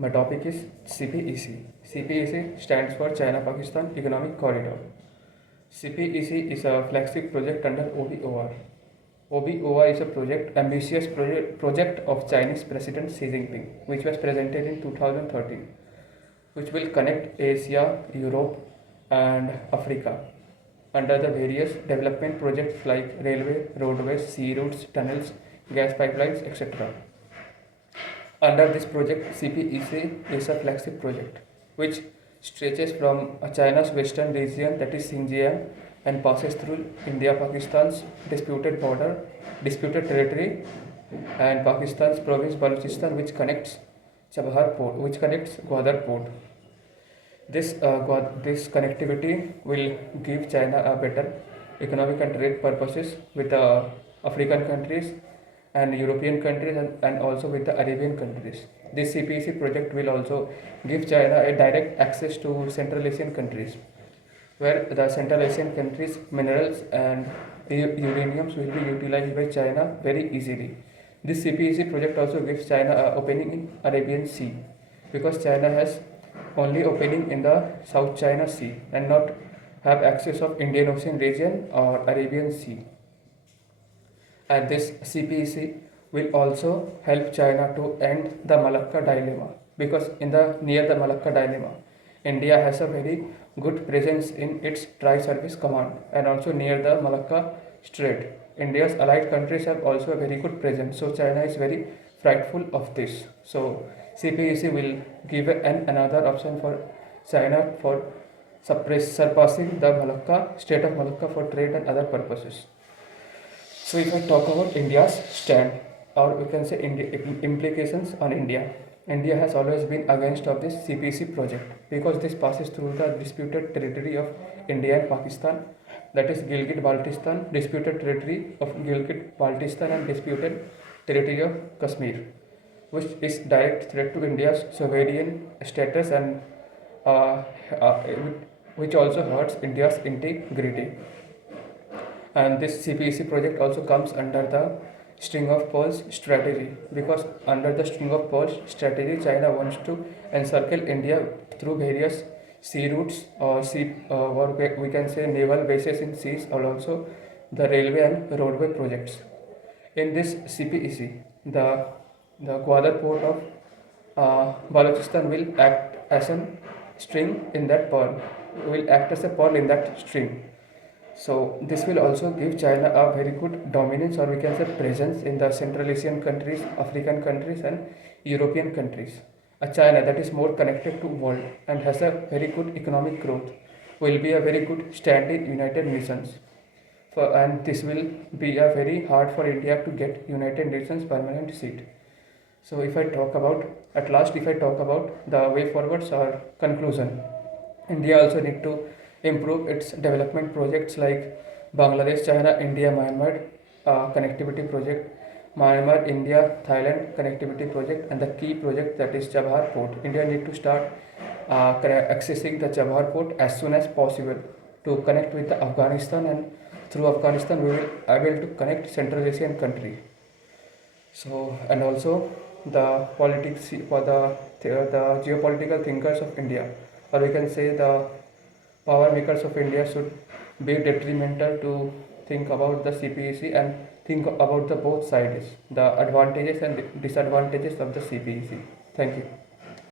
My topic is CPEC. CPEC stands for China Pakistan Economic Corridor. CPEC is a flagship project under OBOR. OBOR is a ambitious project of Chinese President Xi Jinping, which was presented in 2013, which will connect Asia, Europe, and Africa under the various development projects like railway, roadways, sea routes, tunnels, gas pipelines, etc. Under this project, CPEC is a flagship project which stretches from China's western region, that is Xinjiang, and passes through India-Pakistan's disputed territory, and Pakistan's province Balochistan, which connects Gwadar port. This connectivity will give China a better economic and trade purposes with African countries and European countries, and also with the Arabian countries. This CPEC project will also give China a direct access to Central Asian countries, where the Central Asian countries' minerals and uraniums will be utilized by China very easily. This CPEC project also gives China an opening in Arabian Sea, because China has only opening in the South China Sea and not have access of Indian Ocean region or Arabian Sea. And this CPEC will also help China to end the Malacca dilemma, because near the Malacca dilemma, India has a very good presence in its Tri-Service Command, and also near the Malacca Strait. India's allied countries have also a very good presence, so China is very frightful of this. So CPEC will give another option for China for surpassing the state of Malacca for trade and other purposes. So if I talk about India's stand, or we can say implications on India, India has always been against of this CPEC project, because this passes through the disputed territory of India and Pakistan, that is Gilgit-Baltistan, disputed territory of Gilgit-Baltistan, and disputed territory of Kashmir, which is direct threat to India's sovereign status, and which also hurts India's integrity. And this CPEC project also comes under the string of pearls strategy, because under the string of pearls strategy, China wants to encircle India through various sea routes, or we can say naval bases in seas, or also the railway and roadway projects. In this CPEC, the Gwadar port of Balochistan will act as a string in that pearl, will act as a pearl in that string. So this will also give China a very good dominance, or we can say presence, in the Central Asian countries, African countries, and European countries. A China that is more connected to world and has a very good economic growth will be a very good stand in United Nations. And this will be a very hard for India to get United Nations permanent seat. So if I talk about the way forwards or conclusion, India also need to improve its development projects like Bangladesh, China, India, Myanmar connectivity project, Myanmar, India, Thailand connectivity project, and the key project, that is Chabahar port. India need to start accessing the Chabahar port as soon as possible to connect with the Afghanistan, and through Afghanistan we will able to connect Central Asian country. So, and also the politics for the geopolitical thinkers of India, or we can say the power makers of India, should be detrimental to think about the CPEC and think about the both sides, the advantages and disadvantages of the CPEC. Thank you.